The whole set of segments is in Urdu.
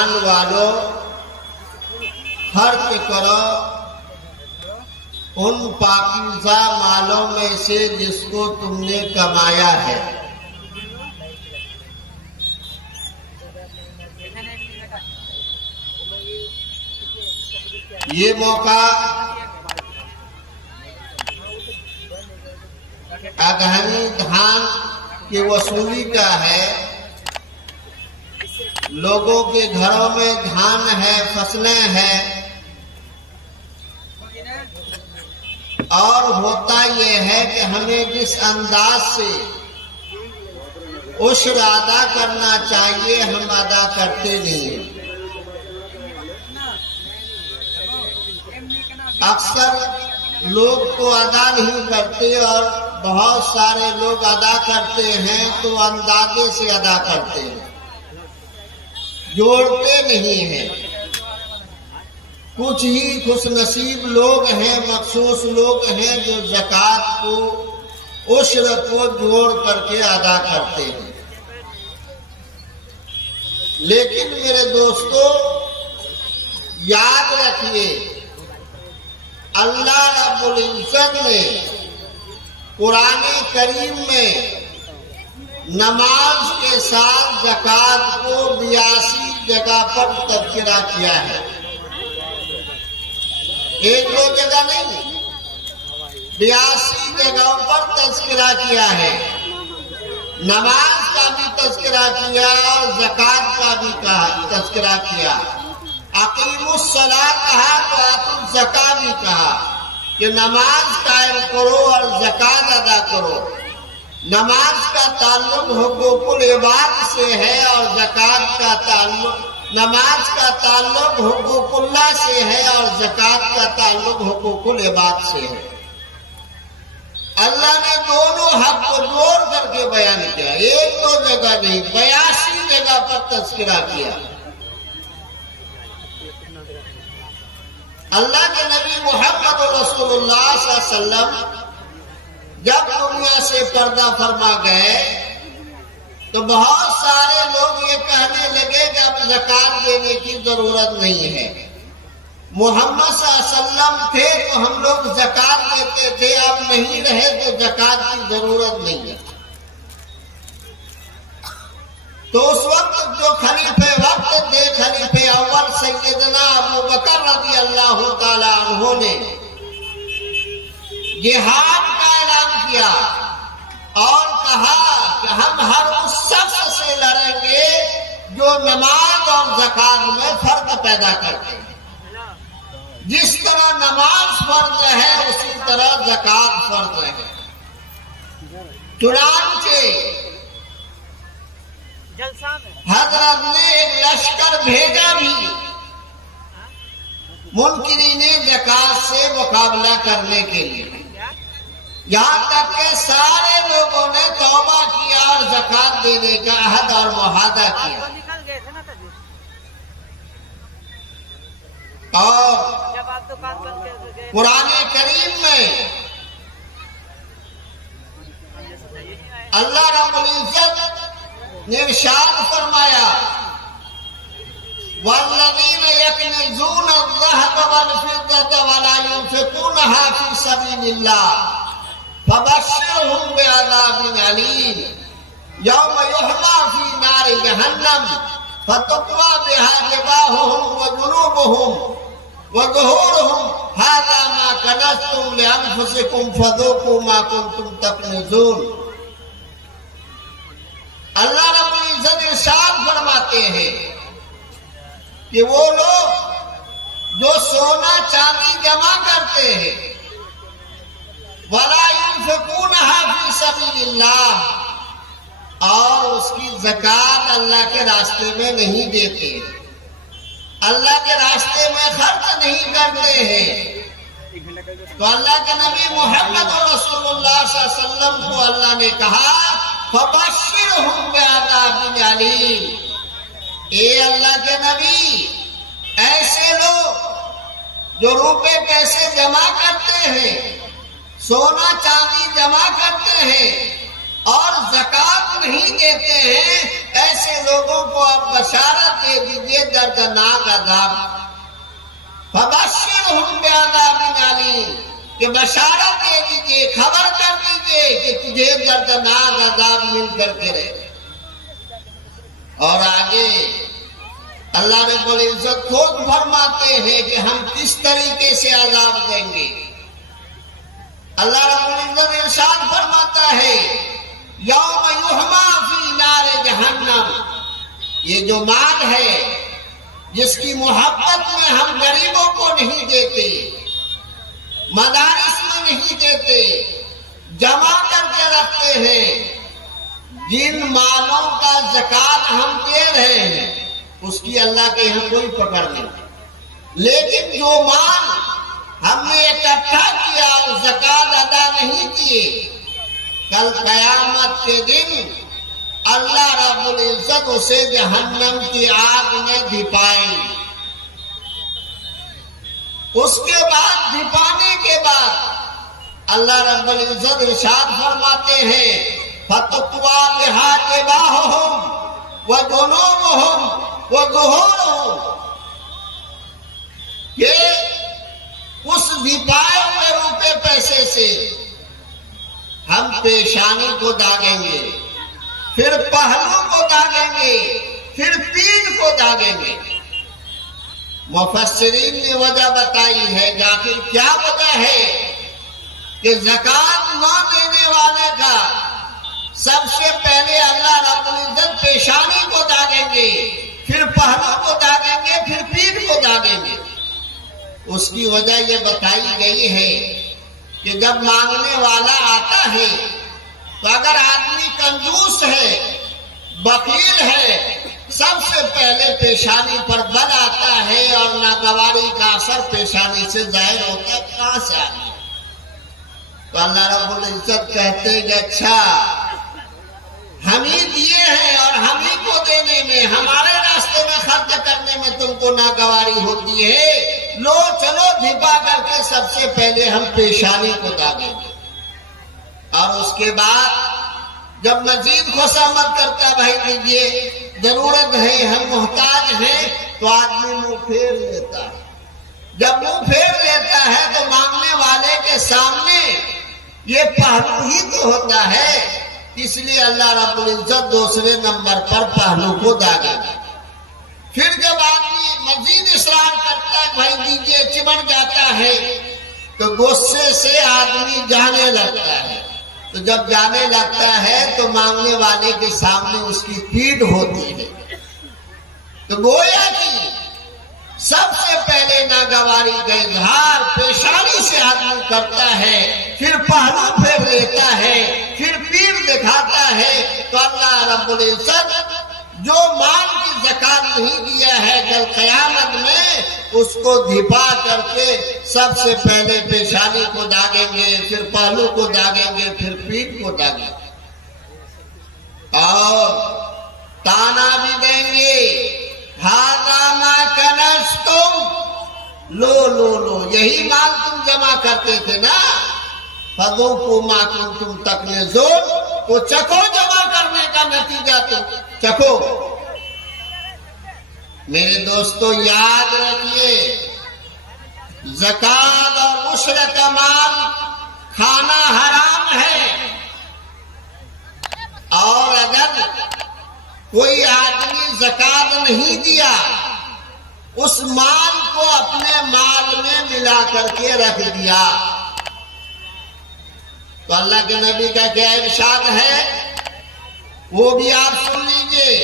ایمان والو خرچ کرو ان پاکیزہ مالوں میں سے جس کو تم نے کمایا ہے۔ یہ موقع اگہنی دھان کی وصولی کا ہے۔ لوگوں کے گھروں میں دھان ہے، فصلیں ہیں، اور ہوتا یہ ہے کہ ہمیں جس انداز سے عشر ادا کرنا چاہیے ہم ادا کرتے نہیں۔ اکثر لوگ تو ادا نہیں کرتے اور بہت سارے لوگ ادا کرتے ہیں تو اندازے سے ادا کرتے ہیں، جوڑتے نہیں ہیں۔ کچھ ہی خوش نصیب لوگ ہیں، مخصوص لوگ ہیں جو زکوٰۃ کو، عشر کو جوڑ کر کے ادا کرتے ہیں۔ لیکن میرے دوستو یاد رکھیے، اللہ رب العزت نے قرآن کریم میں نماز کے ساتھ زکوٰۃ کو 82 جگہ پر تذکرہ کیا ہے۔ ایک دو جگہ نہیں، 82 جگہوں پر تذکرہ کیا ہے۔ نماز کا بھی تذکرہ کیا اور زکوٰۃ کا بھی تذکرہ کیا۔ اقیموا الصلاۃ کہا تو آتوا الزکوٰۃ بھی کہا کہ نماز قائم کرو اور زکوٰۃ ادا کرو۔ نماز کا تعلق حقوق العباد سے ہے اور زکوٰۃ کا تعلق، نماز کا تعلق حقوق اللہ سے ہے اور زکوٰۃ کا تعلق حقوق العباد سے ہے۔ اللہ نے دونوں حق کو جوڑ کر کے بیان کیا، ایک دو جگہ نہیں، 82 جگہ پر تذکرہ کیا۔ اللہ کے نبی محمد رسول اللہ صلی اللہ علیہ وسلم جب دنیا سے پردہ فرما گئے تو بہت سارے لوگ یہ کہنے لگے کہ اب زکوٰۃ دینے کی ضرورت نہیں ہے۔ محمد صلی اللہ علیہ وسلم تھے تو ہم لوگ زکوٰۃ دیتے تھے، اب نہیں رہے تو زکوٰۃ کی ضرورت نہیں ہے۔ تو اس وقت جو خلیفہ وقت تھے، خلیفہ اول سیدنا ابو بکر رضی اللہ تعالی عنہ نے جہاد کا اعلان کیا اور کہا کہ ہم ہر اس شخص سے لڑیں گے جو نماز اور زکوٰۃ میں فرق پیدا کرتے ہیں۔ جس طرح نماز فرض ہے اسی طرح زکوٰۃ فرض ہے۔ چنانچہ حضرت نے ایک لشکر بھیجا بھی منکرین زکوٰۃ سے مقابلہ کرنے کے لیے، یہاں تک کہ سارے لوگوں نے توبہ کیا اور زکوٰۃ دینے کا عہد اور معاہدہ کیا۔ اور قرآن کریم میں اللہ رب العزت نے ارشاد فرمایا والذین یکنزون الذهب والفضة ولا ينفقونها في سبيل الله فبشرهم بعذاب أليم يوم يحمى في نار جهنم فتقوى بها جباههم وجنوبهم وظهورهم هذا ما كنزتم لأنفسكم فذوقوا ما كنتم تكنزون۔ اللہ رب العزت ارشاد فرماتے ہیں کہ وہ لوگ جو سونا چاندی جمع کرتے ہیں وَلَا يُنْفِقُونَهَا فِي سَبِيلِ اللَّهِ اور اس کی زکوٰۃ اللہ کے راستے میں نہیں دیتے، اللہ کے راستے میں خرچ نہیں کرتے ہیں، تو اللہ کے نبی محمد رسول اللہ صلی اللہ علیہ وسلم کو اللہ نے کہا فَبَشِّرْهُمْ بِعَذَابٍ أَلِيمٍ، اے اللہ کے نبی ایسے لوگ جو روپے پیسے جمع کرتے ہیں، سونا چاندی جمع کرتے ہیں اور زکوٰۃ نہیں دیتے ہیں، ایسے لوگوں کو آپ بشارت دے دیجئے دردناک عذاب، فبشرہم بعذاب علیم، کہ بشارت دے دیجئے، خبر کر دیجئے کہ تجھے دردناک عذاب مل کر کے رہے۔ اور آگے اللہ رب العزت خود فرماتے ہیں کہ ہم کس طریقے سے عذاب دیں گے۔ اللہ رب العزت ارشاد فرماتا ہے یوم یحما فی نار جہنم، یہ جو مال ہے جس کی محبت میں ہم غریبوں کو نہیں دیتے، مدارس میں نہیں دیتے، جمع کر کے رکھتے ہیں، جن مالوں کا زکوٰۃ ہم دے رہے ہیں اس کی اللہ کے یہاں کوئی پکڑ نہیں، لیکن جو مال ہم نے اکٹھا کیا اور زکوٰۃ ادا نہیں کیے، کل قیامت کے دن اللہ رب العزت اسے جہنم کی آگ میں دھپائیں گے۔ اس کے بعد دھپانے کے بعد اللہ رب العزت ارشاد فرماتے ہیں فَتُقْوَى بِهَا جِبَاهُهُمْ وَجُنُوبُهُمْ وَظُهُورُهُمْ، کہ اس دھپائے ہوئے روپے پیسے سے ہم پیشانی کو داغیں گے، پھر پہلو کو داغیں گے، پھر پیٹھ کو داغیں گے۔ مفسرین نے وجہ بتائی ہے کہ آخر کیا وجہ ہے کہ زکوٰۃ نہ دینے والے کا سب سے پہلے اللہ رب العزت پیشانی کو داغیں گے، پھر پہلو کو داغیں گے، پھر پیٹھ کو داغیں گے۔ اس کی وجہ یہ بتائی گئی ہے کہ جب مانگنے والا آتا ہے تو اگر آدمی کنجوس ہے، بخیل ہے، سب سے پہلے پیشانی پر بل آتا ہے اور ناگواری کا اثر پیشانی سے ظاہر ہوتا ہے، کہاں سے آ گیا؟ تو اللہ رب العزت کہتے ہیں کہ اچھا ہم ہی دیے ہیں اور ہم ہی کو دینے میں، ہمارے راستے میں خرچ کرنے میں تم کو ناگواری ہوتی ہے، لو چلو دھپا کر کے سب سے پہلے ہم پیشانی کو داغیں گے۔ اور اس کے بعد جب مزید خوشامد کرتا بھائی دیجیے، ضرورت ہے، ہم محتاج ہیں، تو آدمی منہ پھیر لیتا ہے۔ جب منہ پھیر لیتا ہے تو مانگنے والے کے سامنے یہ پہلو ہی تو ہوتا ہے، اس لیے اللہ رب العزت دوسرے نمبر پر پہلو کو داغے گا۔ پھر جب آدمی مزید اصرار کرتا ہے بھائی دیجیے، چمٹ جاتا ہے تو غصے سے آدمی جانے لگتا ہے، تو جب جانے لگتا ہے تو مانگنے والے کے سامنے اس کی پیٹھ ہوتی ہے۔ تو گویا کہ سب سے پہلے ناگواری کا اظہار پیشانی سے آدمی کرتا ہے، پھر پہلو پھیر لیتا ہے، پھر پیٹھ دکھاتا ہے۔ تو اللہ رب العزت جو مال کی زکوٰۃ نہیں دیا ہے کل قیامت میں اس کو دھپا کر کے سب سے پہلے پیشانی کو داغیں گے، پھر پہلو کو داغیں گے، پھر پیٹھ کو داغیں گے، اور تانا بھی دیں گے ہذا ما کنزتم، لو لو لو یہی مال تم جمع کرتے تھے نا، فذوقوا ما کنتم تکنزون، تو چکھو جمع کرنے کا نتیجہ تم چکھو۔ میرے دوستو یاد رکھیے، زکوٰۃ اور عشر کا مال کھانا حرام ہے، اور اگر کوئی آدمی زکوٰۃ نہیں دیا، اس مال کو اپنے مال میں ملا کر کے رکھ دیا، تو اللہ کے نبی کا کیا ارشاد ہے وہ بھی آپ سن لیجئے۔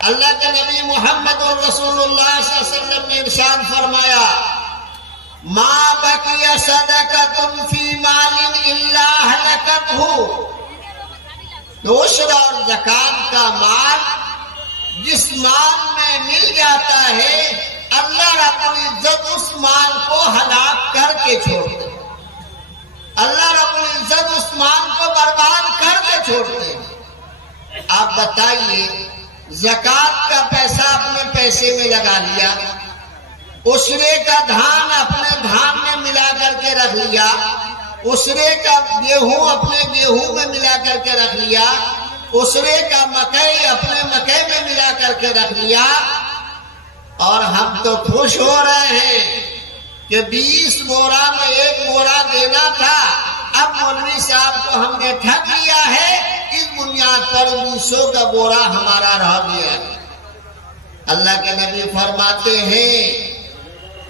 اللہ کے نبی محمد رسول اللہ صلی اللہ علیہ وسلم نے ارشاد فرمایا ما بقی صدقۃ فی مال الا ہلکتہ، عشر اور زکوٰۃ کا مال جس مال میں مل جاتا ہے اللہ رب العزت اس مال کو ہلاک کر کے چھوڑتے، اللہ رب العزت اس مال کو برباد کر کے چھوڑتے ہیں۔ آپ بتائیے، زکوٰۃ کا پیسہ اپنے پیسے میں لگا لیا، عشرے کا دھان اپنے دھان میں ملا کر کے رکھ لیا، عشرے کا گیہوں اپنے گیہوں میں ملا کر کے رکھ لیا، عشرے کا مکئی اپنے مکئی میں ملا کر کے رکھ لیا، اور ہم تو خوش ہو رہے ہیں کہ 20 بورا میں 1 بورا دینا تھا، اب مولوی صاحب کو ہم نے ٹھگ لیا ہے، اس بنیاد پر 200 کا بورا ہمارا رہ گیا ہے۔ اللہ کے نبی فرماتے ہیں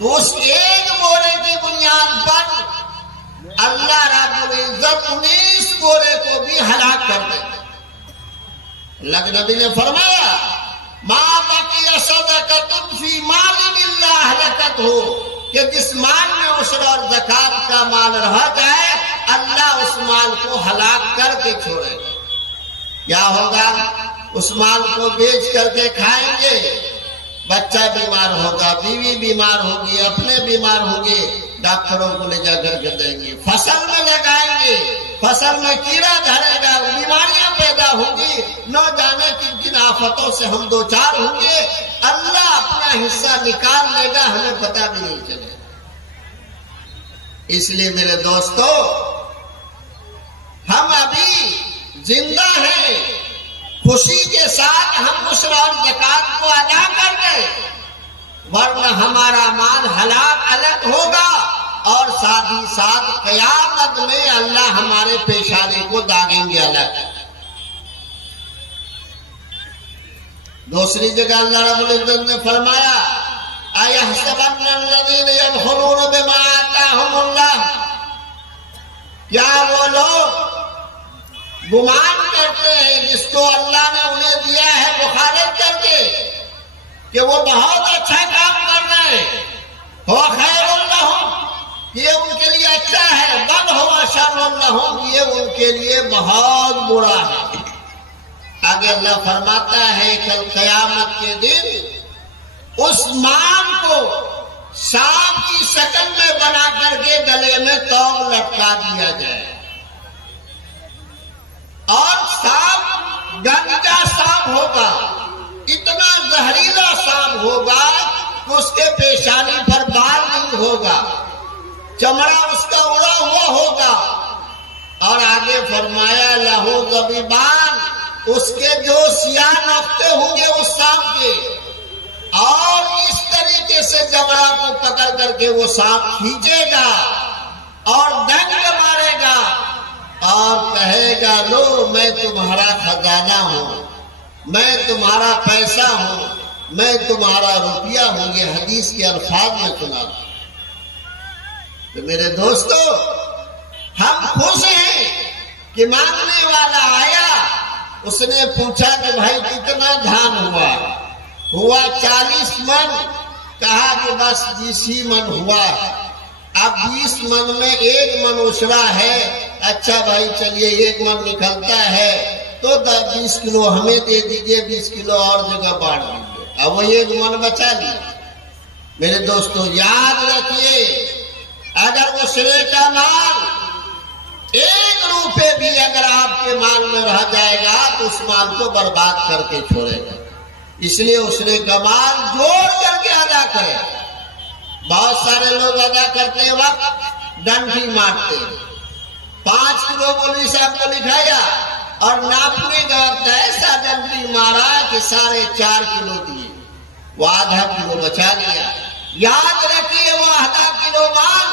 اس 1 بورے کی بنیاد پر اللہ رب العزت 19 بورے کو بھی ہلاک کر دے۔ اللہ کے نبی نے فرمایا ما بقی صدقۃ فی مال الا ہلکتہ، کہ جس مال میں عشر اور زکات کا مال رہ جائے اللہ اس مال کو ہلاک کر کے چھوڑے گا۔ کیا ہوگا؟ اس مال کو بیچ کر کے کھائیں گے، بچہ بیمار ہوگا، بیوی بیمار ہوگی، اپنے بیمار ہوں گے، ڈاکٹروں کو لے جا کر کے دیں گے، فصل میں لگائیں گے، فصل میں کیڑا دھرے گا، بیماریاں پیدا ہوں گی، نہ جانے کن کن آفتوں سے ہم دوچار ہوں گے، اللہ اپنا حصہ نکال لے گا، ہمیں پتہ بھی نہیں چلے۔ اس لیے میرے دوستو، ہم ابھی زندہ ہیں، خوشی کے ساتھ ہم عشر اور زکات کو ادا کر دیں، ورنہ ہمارا مال ہلاک الگ ہوگا، اور ساتھ ہی ساتھ قیامت میں اللہ ہمارے پیشانے کو داغیں گے الگ۔ دوسری جگہ اللہ رب العزت نے فرمایا اَيَحْسَبَنَّ الَّذِينَ يَبْخَلُونَ بِمَا آتَاهُمُ اللَّهُ، کیا وہ لوگ گمان کرتے ہیں جس کو اللہ نے انہیں دیا ہے مخالف کر کے کہ وہ بہت اچھا کام کر رہے ہیں، ہو خیر لہم، یہ ان کے لیے اچھا ہے، بل ہوا شر لہم، یہ ان کے لیے بہت برا ہے۔ آگے اللہ فرماتا ہے کل قیامت کے دن اس مال کو سانپ کی شکل میں بنا کر کے گلے میں توغ لٹکا دیا جائے، اور سانپ گنجا سانپ ہوگا، اتنا زہریلا سانپ ہوگا کہ اس کے پیشانی پر بال نہیں ہوگا، چمڑا اس کا اڑا ہوا ہوگا، اور آگے فرمایا لہو ذبیبان، اس کے جو سیاہ نقطے ہوں گے اس سانپ کے، اور اس طریقے سے جبڑا کو پکڑ کر کے وہ سانپ کھینچے گا اور ڈنک مارے گا اور کہے گا لو میں تمہارا خزانہ ہوں، میں تمہارا پیسہ ہوں، میں تمہارا روپیہ ہوں، یہ حدیث کے الفاظ میں سنا۔ تو میرے دوستو، ہم خوش ہیں کہ مانگنے والا آیا، اس نے پوچھا کہ بھائی کتنا دھان ہوا 40 من، کہا کہ بس 20 من ہوا، اب 20 من میں 1 من اشرا ہے، اچھا بھائی چلیے 1 من نکلتا ہے تو 20 کلو ہمیں دے دیجئے، 20 کلو اور جگہ بانٹ دیجیے، اب وہ 1 من بچا لیا۔ میرے دوستو یاد رکھیے، اگر اشرے کا مال 1 روپے بھی اگر آپ کے مال میں رہ جائے گا تو اس مال کو برباد کر کے چھوڑے گا، اس لیے اشرے کا مال جوڑ کر کے ادا کرے۔ بہت سارے لوگ ادا کرتے وقت ڈنڈی مارتے، 5 کلو مولوی صاحب کو لکھایا اور ناپنے کا وقت ایسا ڈنڈی مارا کہ 4.5 کلو دیے، وہ آدھا کلو بچا لیا۔ یاد رکھیے وہ آدھا کلو مال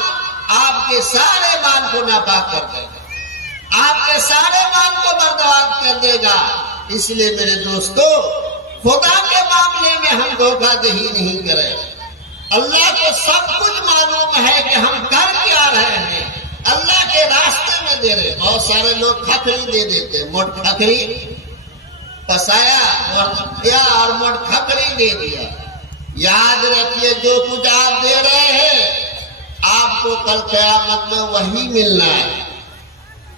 آپ کے سارے مال کو ناپاک کر دے گا، آپ کے سارے مال کو برباد کر دے گا۔ اس لیے میرے دوستو، خدا کے معاملے میں ہم دھوکہ دہی نہیں کریں، اللہ کو سب کچھ معلوم ہے کہ ہم کر کیا رہے ہیں، اللہ کے راستے میں دے رہے۔ بہت سارے لوگ کھکری دے دیتے، موٹ کھکری پسایا اور موٹ کھکری دے دیا۔ یاد رکھیے جو کچھ آپ دے رہے ہیں آپ کو کل قیامت میں وہی ملنا ہے۔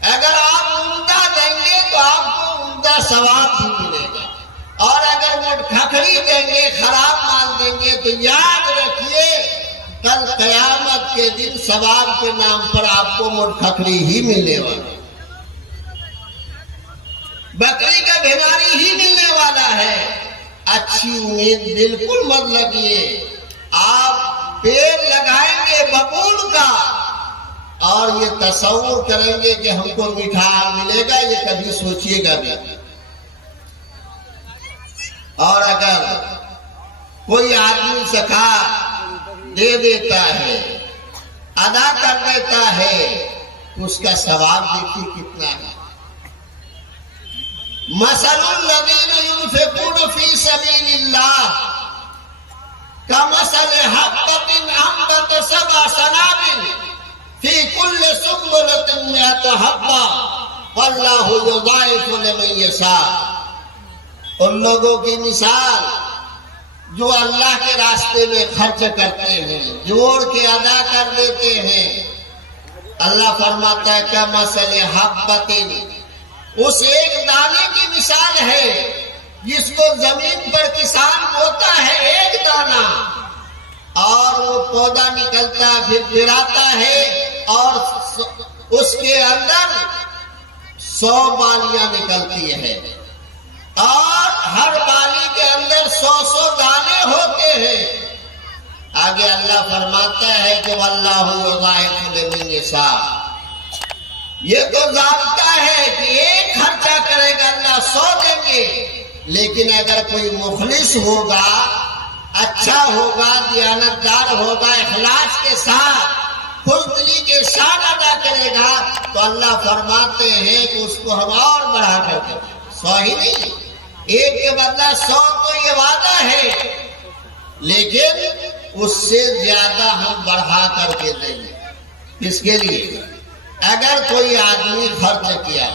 اگر آپ عمدہ دیں گے تو آپ کو عمدہ ثواب بھی ملے گا، اور اگر موٹ کھکری دیں گے، خراب مال دیں گے تو یاد رکھیے کل قیامت کے دن ثواب کے نام پر آپ کو موٹ کھکری ہی ملنے والا، بکری کا بھیڑاری ہی ملنے والا ہے۔ اچھی امید بالکل مت لگیے، آپ پیڑ لگائیں گے ببول کا اور یہ تصور کریں گے کہ ہم کو میٹھا ملے گا، یہ کبھی سوچیے گا بھی۔ اور اگر کوئی آدمی زکات دے دیتا ہے، ادا کر دیتا ہے، اس کا ثواب دیکھیے کتنا ہے۔ مثل الذین ينفقون فی سبیل اللہ کمثل حبۃ انبتت سبع سنابل فی کل سنبلۃ مئۃ حبۃ واللہ یضاعف لمن یشاء۔ ان لوگوں کی مثال جو اللہ کے راستے میں خرچ کرتے ہیں، جوڑ کے ادا کر دیتے ہیں، اللہ فرماتا ہے کہ مثل حبۃ، اس ایک دانے کی مثال ہے جس کو زمین پر کسان بوتا ہے ایک دانہ، اور وہ پودا نکلتا ہے، پھر پھراتا ہے، اور اس کے اندر 100 بالیاں نکلتی ہیں، اور ہر بالی کے اندر 100 دانے ہوتے ہیں۔ آگے اللہ فرماتا ہے کہ واللہ یضاعف لمن یشاء، یہ تو ضابطہ ہے کہ ایک خرچہ کرے گا اللہ 100 دیں گے، لیکن اگر کوئی مخلص ہوگا، اچھا ہوگا، دیانتدار ہوگا، اخلاص کے ساتھ کھلدلی کے ساتھ ادا کرے گا تو اللہ فرماتے ہیں کہ اس کو ہم اور بڑھا کر دیں گے۔ 100 ہی نہیں، ایک کے بدلہ 100 تو یہ وعدہ ہے، لیکن اس سے زیادہ ہم بڑھا کر کے دیں گے۔ کس کے لیے؟ اگر کوئی آدمی خرچ کیا